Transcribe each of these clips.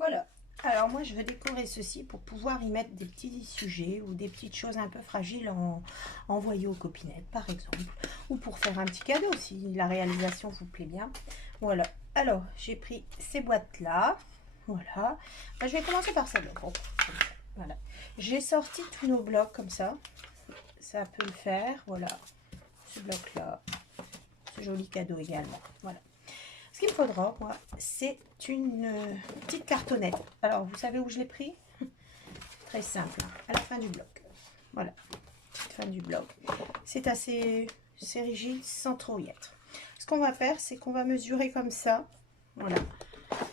Voilà. Alors moi je veux décorer ceci pour pouvoir y mettre des petits sujets ou des petites choses un peu fragiles en envoyer aux copinettes par exemple, ou pour faire un petit cadeau si la réalisation vous plaît bien. Voilà. Alors j'ai pris ces boîtes là. Voilà. Je vais commencer par celle-là. Bon, voilà. J'ai sorti tous nos blocs comme ça. Ça peut le faire. Voilà. Ce bloc là. Ce joli cadeau également. Voilà. Ce qu'il me faudra, moi, c'est une petite cartonnette. Alors, vous savez où je l'ai pris? Très simple, à la fin du bloc. Voilà, petite fin du bloc. C'est assez rigide sans trop y être. Ce qu'on va faire, c'est qu'on va mesurer comme ça. Voilà.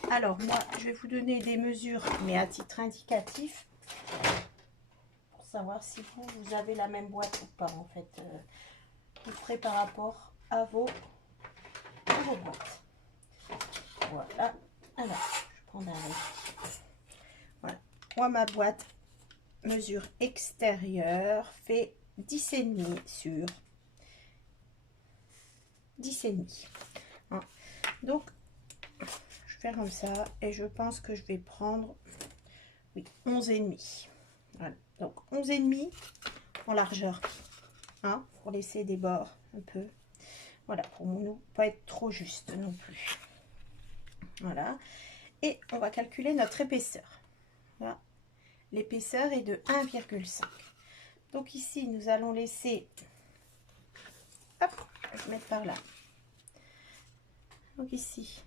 Alors, moi, je vais vous donner des mesures, mais à titre indicatif, pour savoir si vous avez la même boîte ou pas, en fait. Vous ferez par rapport à vos boîtes. Voilà. Alors, je prends un voilà. Moi, ma boîte mesure extérieure fait 10,5 sur 10,5. Hein. Donc, je vais faire comme ça et je pense que je vais prendre, oui, 11,5. Voilà. Donc, 11,5 en largeur. Hein, pour laisser des bords un peu. Voilà, pour ne pas être trop juste non plus. Voilà. Et on va calculer notre épaisseur. Voilà. L'épaisseur est de 1,5. Donc ici, nous allons laisser, hop, je vais mettre par là. Donc ici,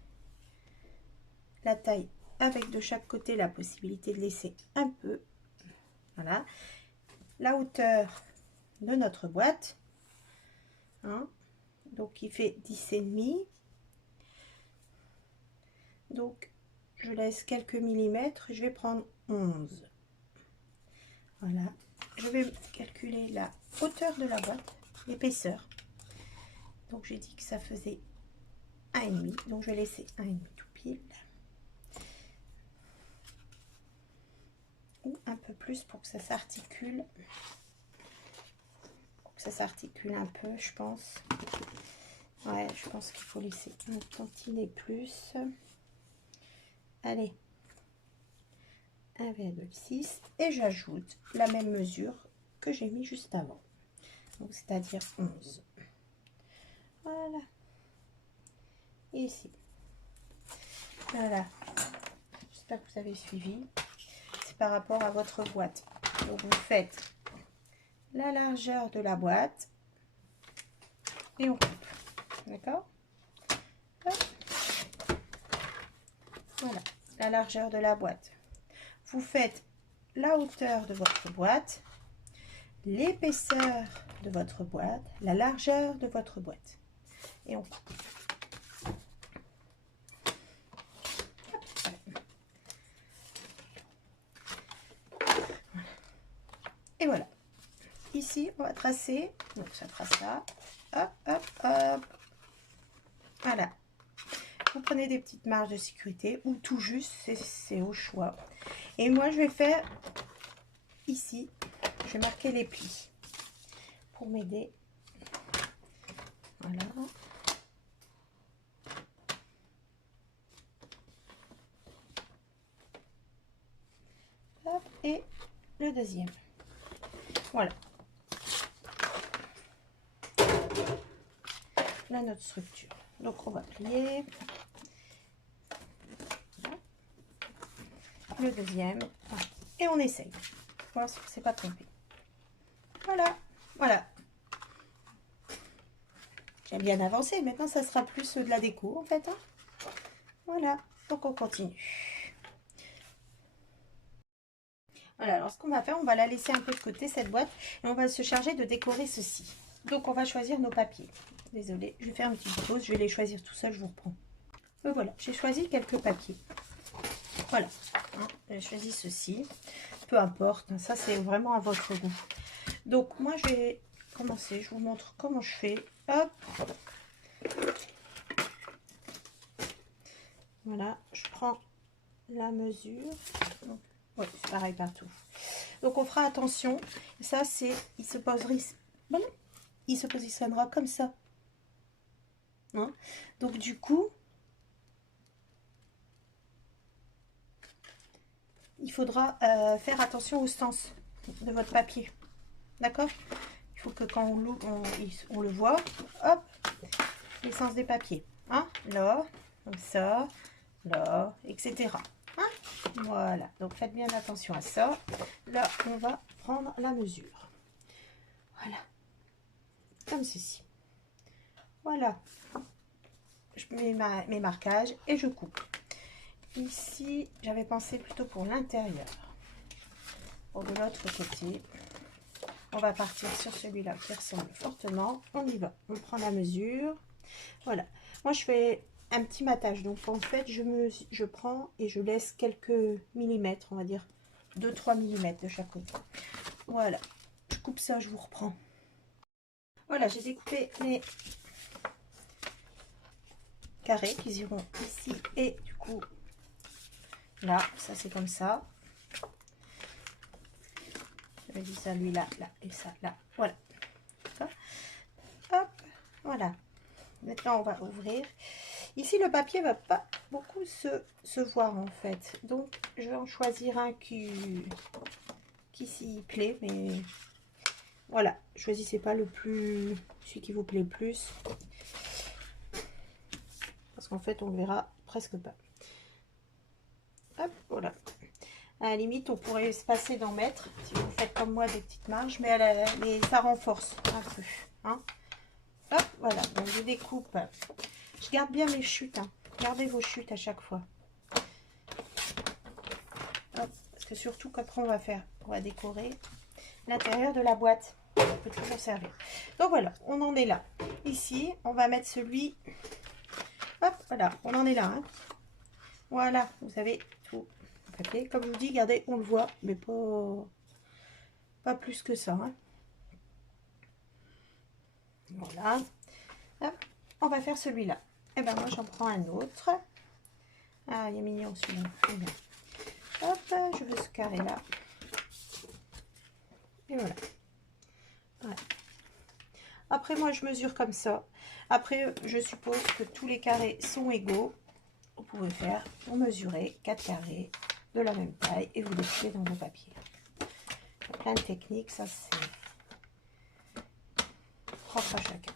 la taille avec de chaque côté la possibilité de laisser un peu. Voilà. La hauteur de notre boîte. Hein, donc qui fait 10,5. Donc je laisse quelques millimètres. Je vais prendre 11. Voilà. Je vais calculer la hauteur de la boîte, l'épaisseur. Donc j'ai dit que ça faisait 1,5. Donc je vais laisser 1,5 tout pile. Ou un peu plus pour que ça s'articule. Pour que ça s'articule un peu, je pense. Ouais, je pense qu'il faut laisser un tantinet plus. Allez. 1,6 et j'ajoute la même mesure que j'ai mis juste avant, donc c'est-à-dire 11. Voilà, et ici, voilà, j'espère que vous avez suivi. C'est par rapport à votre boîte, donc vous faites la largeur de la boîte et on coupe, d'accord. Voilà, la largeur de la boîte. Vous faites la hauteur de votre boîte, l'épaisseur de votre boîte, la largeur de votre boîte. Et on coupe. Et voilà. Ici, on va tracer. Donc ça trace ça. Hop, hop, hop. Voilà. Vous prenez des petites marges de sécurité ou tout juste, c'est au choix. Et moi, je vais faire ici, je vais marquer les plis pour m'aider. Voilà. Hop, et le deuxième. Voilà. Là, notre structure. Donc, on va plier. Le deuxième. Et on essaye. Voir si c'est pas trompé. Voilà. Voilà. J'ai bien avancé. Maintenant, ça sera plus de la déco, en fait. Hein. Voilà. Donc, on continue. Voilà. Alors, ce qu'on va faire, on va la laisser un peu de côté, cette boîte. Et on va se charger de décorer ceci. Donc, on va choisir nos papiers. Désolée, je vais faire une petite pause. Je vais les choisir tout seul. Je vous reprends. Et voilà. J'ai choisi quelques papiers. Voilà. Hein, j'ai choisi ceci. Peu importe. Ça, c'est vraiment à votre goût. Donc, moi, je vais commencer. Je vous montre comment je fais. Hop. Voilà, je prends la mesure. Oui, c'est pareil partout. Donc on fera attention. Ça, c'est, il se positionnera comme ça. Hein? Donc du coup, il faudra faire attention au sens de votre papier. D'accord? Il faut que quand on l'ouvre, on le voit. Hop, les sens des papiers. Hein? Là, comme ça, là, etc. Hein? Voilà, donc faites bien attention à ça. Là, on va prendre la mesure. Voilà, comme ceci. Voilà, je mets mes marquages et je coupe. Ici, j'avais pensé plutôt pour l'intérieur. Pour de l'autre côté, on va partir sur celui-là qui ressemble fortement. On y va, on prend la mesure. Voilà, moi je fais un petit matage, donc en fait je prends et je laisse quelques millimètres, on va dire 2-3 millimètres de chaque côté. Voilà, je coupe ça, je vous reprends. Voilà, j'ai découpé mes carrés qui iront ici et du coup là, ça c'est comme ça. J'avais dit ça, lui là, là et ça là. Voilà. Hop, voilà. Maintenant on va ouvrir. Ici le papier va pas beaucoup se voir en fait. Donc je vais en choisir un qui s'y plaît. Mais voilà, choisissez pas celui qui vous plaît le plus. Parce qu'en fait on le verra presque pas. Hop, voilà. À la limite, on pourrait se passer d'en mettre, si vous faites comme moi des petites marges, mais ça renforce un peu. Hein. Hop, voilà, donc je découpe. Je garde bien mes chutes. Hein. Gardez vos chutes à chaque fois. Hop, parce que surtout qu'après, on va décorer l'intérieur de la boîte. Ça peut toujours servir. Donc voilà, on en est là. Ici, on va mettre celui... Hop, voilà, on en est là. Hein. Voilà, vous avez tout. Comme je vous dis, regardez, on le voit, mais pas plus que ça. Hein. Voilà. Hop, on va faire celui-là. Et ben moi, j'en prends un autre. Ah, il est mignon celui-là. Hop, je veux ce carré-là. Et voilà. Voilà. Après, moi, je mesure comme ça. Après, je suppose que tous les carrés sont égaux. Vous pouvez faire, vous mesurez 4 carrés de la même taille et vous les coupez dans vos papiers. Il y a plein de techniques, ça c'est propre à chacun.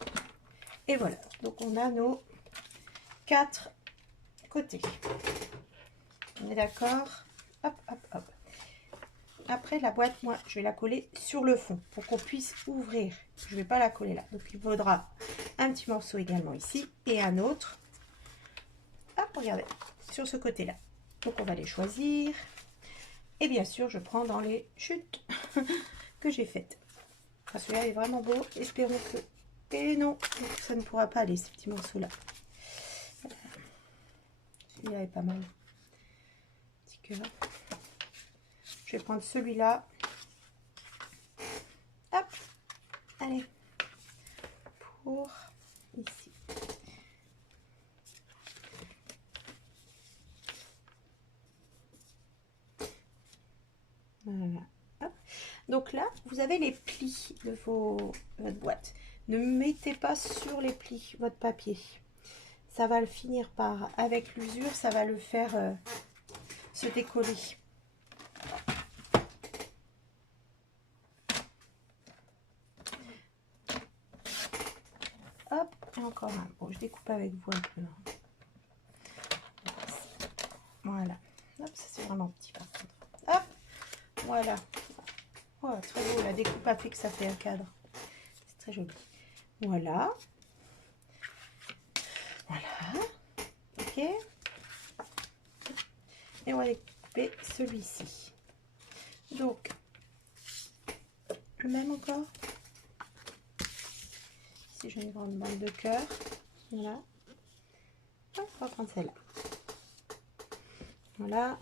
Et voilà, donc on a nos 4 côtés. On est d'accord? Hop, hop, hop. Après la boîte, moi je vais la coller sur le fond pour qu'on puisse ouvrir. Je ne vais pas la coller là, donc il faudra un petit morceau également ici et un autre. Hop, regardez, sur ce côté là. Donc on va les choisir. Et bien sûr, je prends dans les chutes que j'ai faites. Enfin, celui-là est vraiment beau. Espérons que... Et non, ça ne pourra pas aller, ces petits morceaux-là. Celui-là est pas mal. Petit cœur. Je vais prendre celui-là. Hop. Allez. Pour ici. Voilà. Hop. Donc là, vous avez les plis de votre boîte. Ne mettez pas sur les plis votre papier. Ça va le finir par, avec l'usure, ça va le faire se décoller. Hop, et encore un. Bon, je découpe avec vous un peu. Voilà. Hop, ça c'est vraiment petit par contre. Hop, voilà. Oh, très beau, la découpe a fait que ça fait un cadre. C'est très joli. Voilà. Voilà. Ok. Et on va découper celui-ci. Donc, le même encore. Ici, j'ai une grande bande de cœur. Voilà. Hop, on va prendre celle-là. Voilà.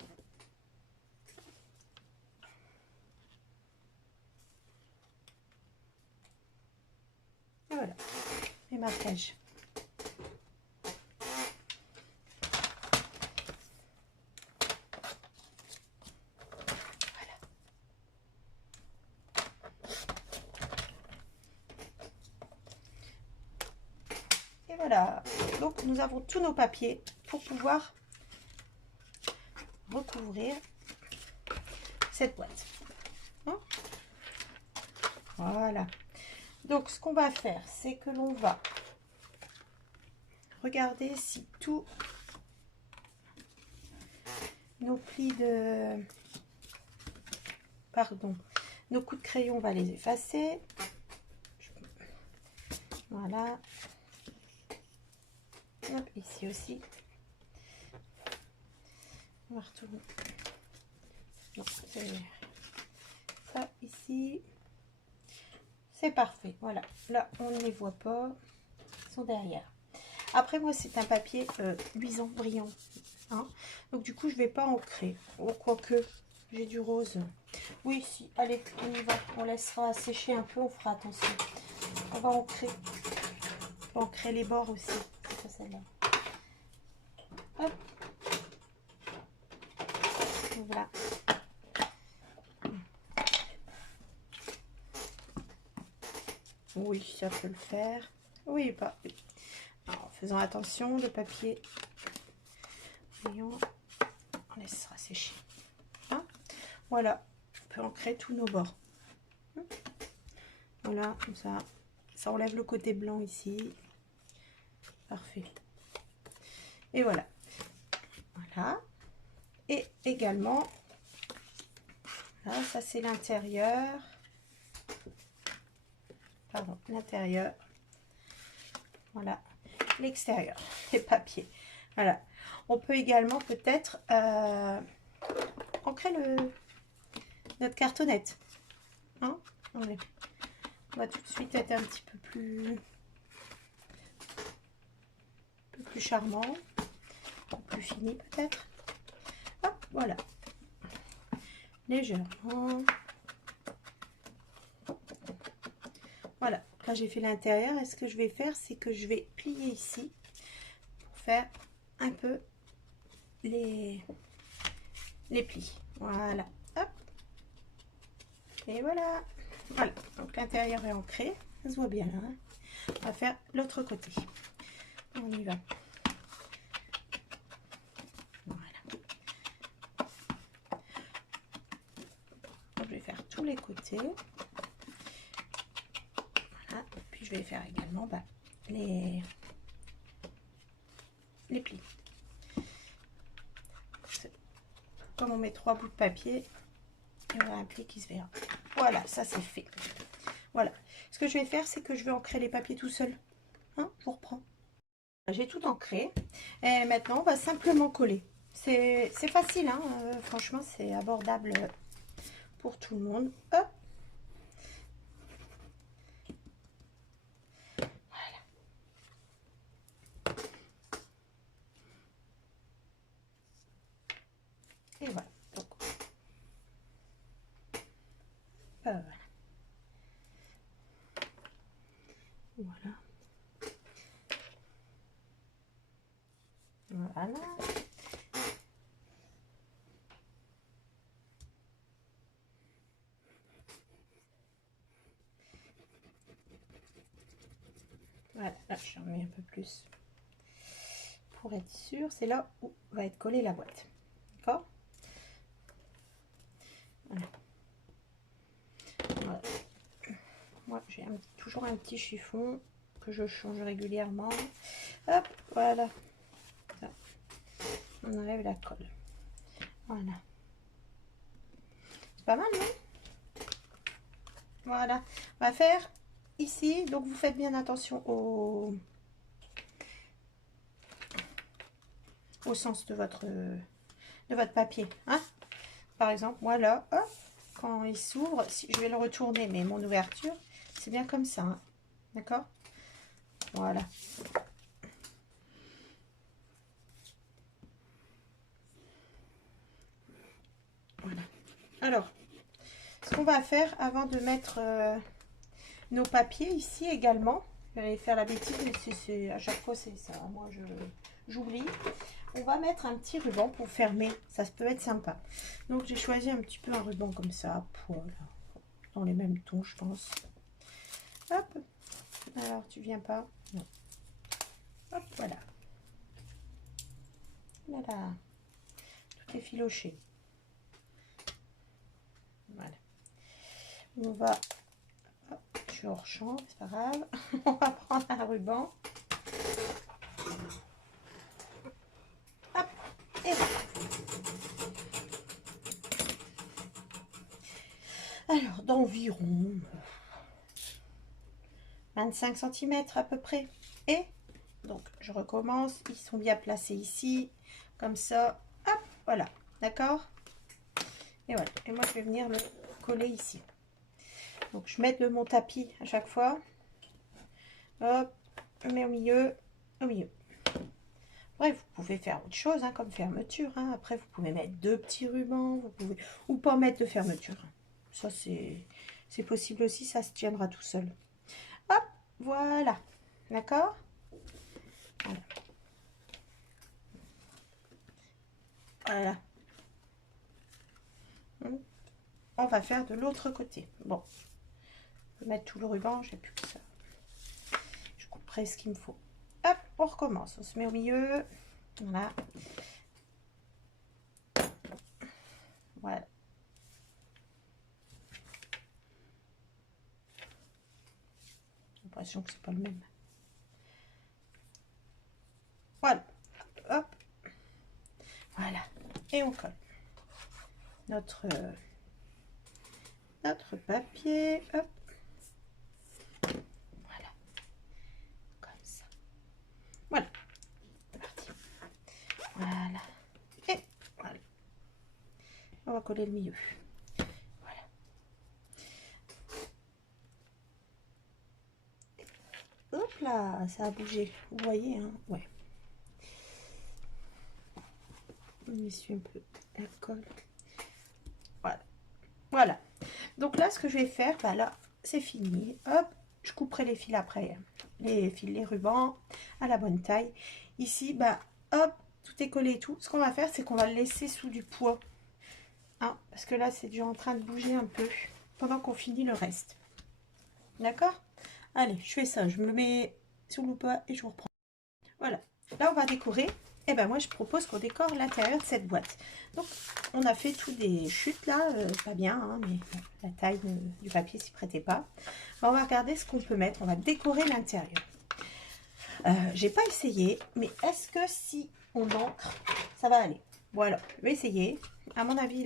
Et voilà. Et ma flèche. Voilà. Et voilà. Donc, nous avons tous nos papiers pour pouvoir recouvrir cette boîte. Hein? Voilà. Donc, ce qu'on va faire, c'est que l'on va regarder si tous nos plis de... Pardon. Nos coups de crayon, on va les effacer. Voilà. Hop, ici aussi. On va retourner. Non, c'est ça ici. C'est parfait. Voilà. Là, on ne les voit pas. Ils sont derrière. Après, moi, c'est un papier luisant, brillant. Hein. Donc, du coup, je vais pas ancrer. Oh, quoique, j'ai du rose. Oui, si. Allez, on y va. On laissera sécher un peu. On fera attention. On va ancrer. On va ancrer les bords aussi. C'est ça, celle-là. Hop. Voilà. Oui, ça peut le faire. Oui, pas. En faisant attention, le papier. Voyons. On laissera sécher. Hein, voilà. On peut ancrer tous nos bords. Voilà, comme ça. Ça enlève le côté blanc ici. Parfait. Et voilà. Voilà. Et également, là, ça c'est l'intérieur. Pardon, l'intérieur. Voilà. L'extérieur, les papiers. Voilà. On peut également peut-être ancrer notre cartonnette. Hein, on va tout de suite être un petit peu plus charmant, plus fini peut-être. Hop, voilà. Légèrement. Voilà. Là, j'ai fait l'intérieur. Et ce que je vais faire, c'est que je vais plier ici pour faire un peu les plis. Voilà. Hop. Et voilà. Voilà. Donc, l'intérieur est ancré. Ça se voit bien là. Hein. On va faire l'autre côté. On y va. Voilà. Donc, je vais faire tous les côtés. Voilà. Puis, je vais faire également les plis. Comme on met 3 bouts de papier, il y aura un pli qui se verra. Voilà, ça c'est fait. Voilà. Ce que je vais faire, c'est que je vais ancrer les papiers tout seul. Hein, je vous reprends. J'ai tout ancré. Et maintenant, on va simplement coller. C'est facile, hein, franchement, c'est abordable pour tout le monde. Hop. Voilà. Et voilà. Donc, voilà. Voilà. Voilà. Voilà, là, je remets un peu plus pour être sûr. C'est là où va être collée la boîte. D'accord? Voilà. Voilà. Moi, j'ai toujours un petit chiffon que je change régulièrement. Hop, voilà. Ça. On enlève la colle. Voilà. C'est pas mal, non? Voilà. On va faire ici. Donc, vous faites bien attention au sens de votre papier. Hein, par exemple, moi là, hop, quand il s'ouvre, si je vais le retourner, mais mon ouverture, c'est bien comme ça. Hein, d'accord? Voilà. Voilà. Alors, ce qu'on va faire avant de mettre nos papiers ici également, je vais faire la bêtise, mais à chaque fois c'est ça. Moi, j'oublie. On va mettre un petit ruban pour fermer. Ça peut être sympa. Donc, j'ai choisi un petit peu un ruban comme ça, pour, dans les mêmes tons, je pense. Hop. Alors, tu viens pas? Non. Hop, voilà. Voilà. Tout est filoché. On va, je suis hors champ, c'est pas grave. On va prendre un ruban. Hop, et voilà. Alors, d'environ 25 cm à peu près. Et donc, je recommence. Ils sont bien placés ici, comme ça. Hop, voilà, d'accord. Et voilà. Et moi, je vais venir le coller ici. Donc, je mets mon tapis à chaque fois. Hop, je mets au milieu, au milieu. Après, vous pouvez faire autre chose, hein, comme fermeture. Hein. Après, vous pouvez mettre 2 petits rubans. Vous pouvez, ou pas mettre de fermeture. Ça, c'est possible aussi. Ça se tiendra tout seul. Hop, voilà. D'accord. Voilà. Voilà. On va faire de l'autre côté. Bon, je vais mettre tout le ruban, j'ai plus que ça. Je couperai ce qu'il me faut. Hop, on recommence. On se met au milieu. Voilà. Voilà. J'ai l'impression que c'est pas le même. Voilà. Hop. Voilà. Et on colle notre papier. Hop. Voilà. Comme ça. Voilà. C'est parti. Voilà. Et voilà. On va coller le milieu. Voilà. Hop là, ça a bougé. Vous voyez, hein? Ouais. On essuie un peu la colle. Voilà. Voilà. Donc là, ce que je vais faire, bah là, c'est fini. Hop, je couperai les fils après. Les fils, les rubans à la bonne taille. Ici, bah, hop, tout est collé et tout. Ce qu'on va faire, c'est qu'on va le laisser sous du poids. Hein, parce que là, c'est déjà en train de bouger un peu pendant qu'on finit le reste. D'accord? Allez, je fais ça. Je me le mets sur le poids et je vous reprends. Voilà. Là, on va décorer. Et ben moi, je propose qu'on décore l'intérieur de cette boîte. Donc, on a fait toutes des chutes là, pas bien, hein, mais la taille du papier s'y prêtait pas. On va regarder ce qu'on peut mettre. On va décorer l'intérieur. J'ai pas essayé, mais est-ce que si on encre, ça va aller? Voilà, je vais essayer. À mon avis,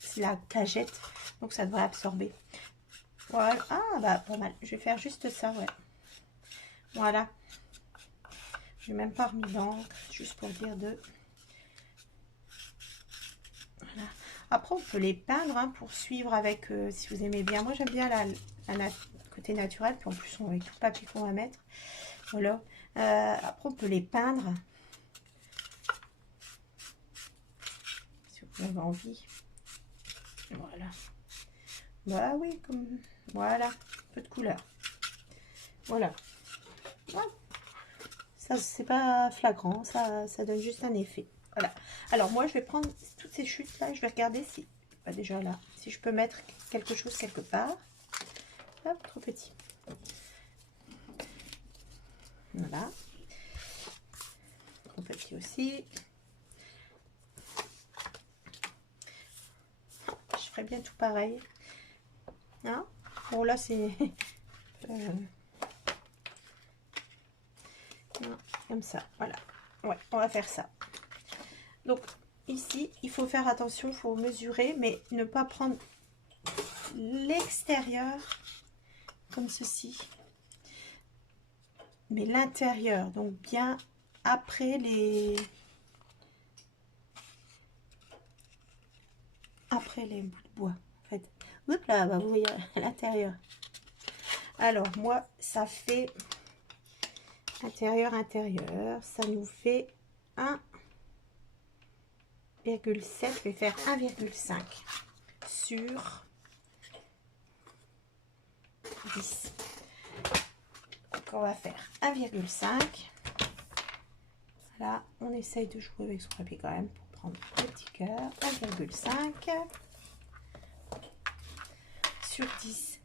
c'est la cagette, donc ça devrait absorber. Voilà. Ah, bah pas mal. Je vais faire juste ça, ouais. Voilà. Je n'ai même pas remis d'encre, juste pour dire de... Voilà. Après, on peut les peindre hein, pour suivre avec, si vous aimez bien. Moi, j'aime bien le côté naturel, puis en plus, avec tout le papier qu'on va mettre. Voilà. Après, on peut les peindre. Si vous avez envie. Voilà. Bah oui, comme... Voilà. Un peu de couleur. Voilà. Voilà. Ça, c'est pas flagrant, ça donne juste un effet. Voilà. Alors, moi, je vais prendre toutes ces chutes-là, je vais regarder si, bah déjà là, si je peux mettre quelque chose quelque part. Hop, trop petit. Voilà. Trop petit aussi. Je ferai bien tout pareil. Hein? Bon, là, c'est... comme ça, voilà. Ouais, on va faire ça. Donc, ici, il faut faire attention, il faut mesurer, mais ne pas prendre l'extérieur comme ceci. Mais l'intérieur, donc bien après les... Après les bouts de bois, en fait. Hop là, bah, vous voyez l'intérieur. Alors, moi, ça fait... Intérieur, ça nous fait 1,7. Je vais faire 1,5 sur 10. Donc, on va faire 1,5. Voilà, on essaye de jouer avec son papier quand même pour prendre le petit cœur. 1,5 sur 10.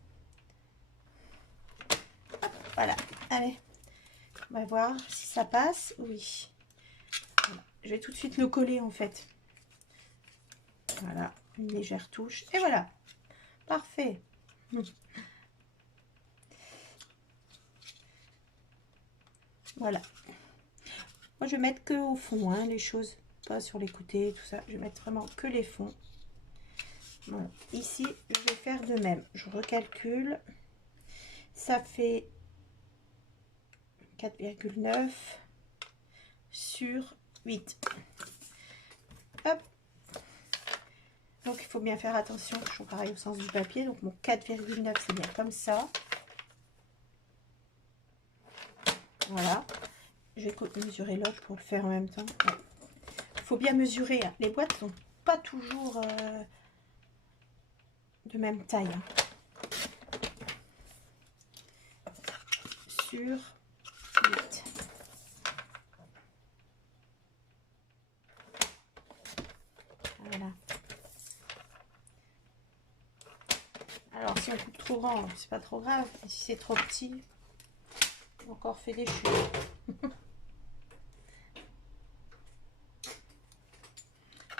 Hop, voilà, allez. On va voir si ça passe. Oui. Voilà. Je vais tout de suite le coller en fait. Voilà, une légère touche. Et voilà. Parfait. Voilà. Moi, je vais mettre que au fond, hein, les choses, pas sur les côtés, tout ça. Je vais mettre vraiment que les fonds. Voilà. Ici, je vais faire de même. Je recalcule. Ça fait 4,9 sur 8. Hop. Donc, il faut bien faire attention. Toujours pareil au sens du papier. Donc, mon 4,9, c'est bien comme ça. Voilà. Je vais mesurer l'autre pour le faire en même temps. Il faut bien mesurer. Hein. Les boîtes sont pas toujours de même taille. Hein. Sur 8. Voilà. Alors, si on coupe trop grand, c'est pas trop grave. Et si c'est trop petit, on a encore fait des chutes.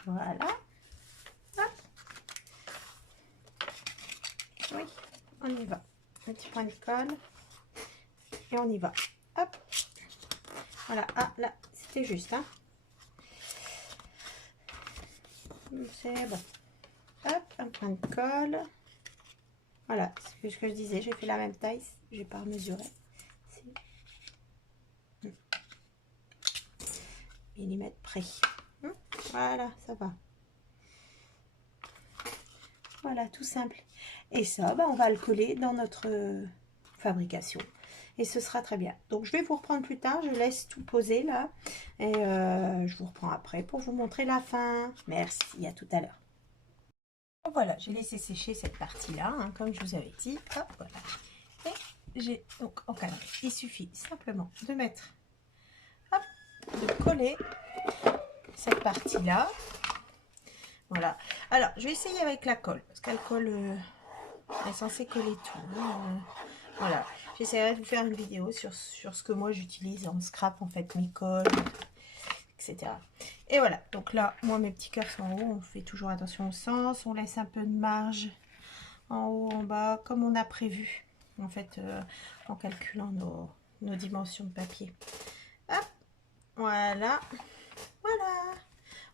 Voilà. Hop. Oui, on y va. Un petit point de colle. Et on y va. Hop. Voilà. Ah, là, c'était juste. Hein. C'est bon. Hop, un point de colle. Voilà, c'est ce que je disais. J'ai fait la même taille. J'ai pas mesuré. Millimètres près. Voilà, ça va. Voilà, tout simple. Et ça, bah, on va le coller dans notre fabrication. Et ce sera très bien. Donc, je vais vous reprendre plus tard. Je laisse tout poser là. Et je vous reprends après pour vous montrer la fin. Merci, à tout à l'heure. Voilà, j'ai laissé sécher cette partie-là, hein, comme je vous avais dit. Hop, voilà. Et j'ai donc encadré. Il suffit simplement de mettre, hop, de coller cette partie-là. Voilà. Alors, je vais essayer avec la colle, parce qu'elle colle, elle est censée coller tout. Hein, voilà. J'essaierai de vous faire une vidéo sur ce que moi j'utilise en scrap, en fait, mes colles, etc. Et voilà. Donc là, moi, mes petits cœurs sont en haut. On fait toujours attention au sens. On laisse un peu de marge en haut, en bas, comme on a prévu, en fait, en calculant nos dimensions de papier. Hop. Voilà. Voilà.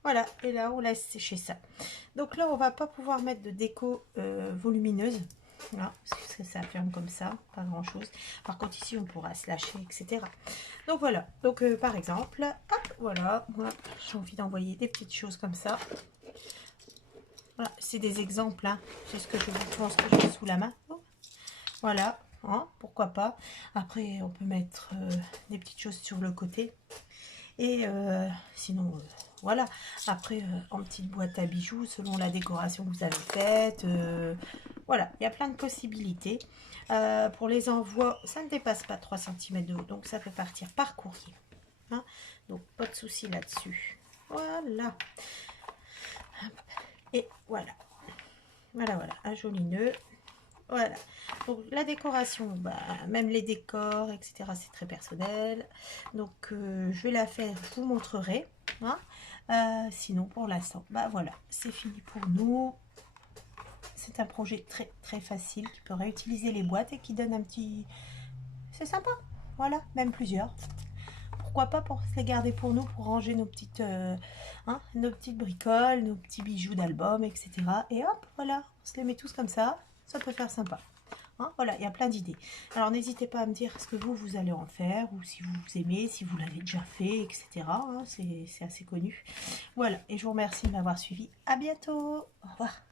Voilà, et là on laisse sécher ça. Donc là on va pas pouvoir mettre de déco volumineuse, là, parce que ça ferme comme ça, pas grand chose. Par contre ici on pourra se lâcher, etc. Donc voilà, donc par exemple, hop, voilà, moi j'ai envie d'envoyer des petites choses comme ça. Voilà, c'est des exemples, hein. C'est ce que je vous pense que j'ai sous la main. Voilà, hein, pourquoi pas. Après on peut mettre des petites choses sur le côté. Et sinon, voilà. Après, en petite boîte à bijoux, selon la décoration que vous avez faite. Voilà, il y a plein de possibilités. Pour les envois, ça ne dépasse pas 3 cm de haut. Donc, ça peut partir par courrier. Hein, donc, pas de souci là-dessus. Voilà. Et voilà. Voilà, voilà. Un joli nœud. Voilà, donc la décoration, bah, même les décors, etc., c'est très personnel. Donc, je vais la faire, je vous montrerai. Hein. Sinon, pour l'instant, bah voilà, c'est fini pour nous. C'est un projet très, très facile qui peut réutiliser les boîtes et qui donne un petit... C'est sympa, voilà, même plusieurs. Pourquoi pas pour se les garder pour nous, pour ranger nos petites bricoles, nos petits bijoux d'album, etc. Et hop, voilà, on se les met tous comme ça. Ça peut faire sympa. Hein, voilà, il y a plein d'idées. Alors, n'hésitez pas à me dire ce que vous allez en faire, ou si vous aimez, si vous l'avez déjà fait, etc. Hein, c'est assez connu. Voilà, et je vous remercie de m'avoir suivi. À bientôt. Au revoir.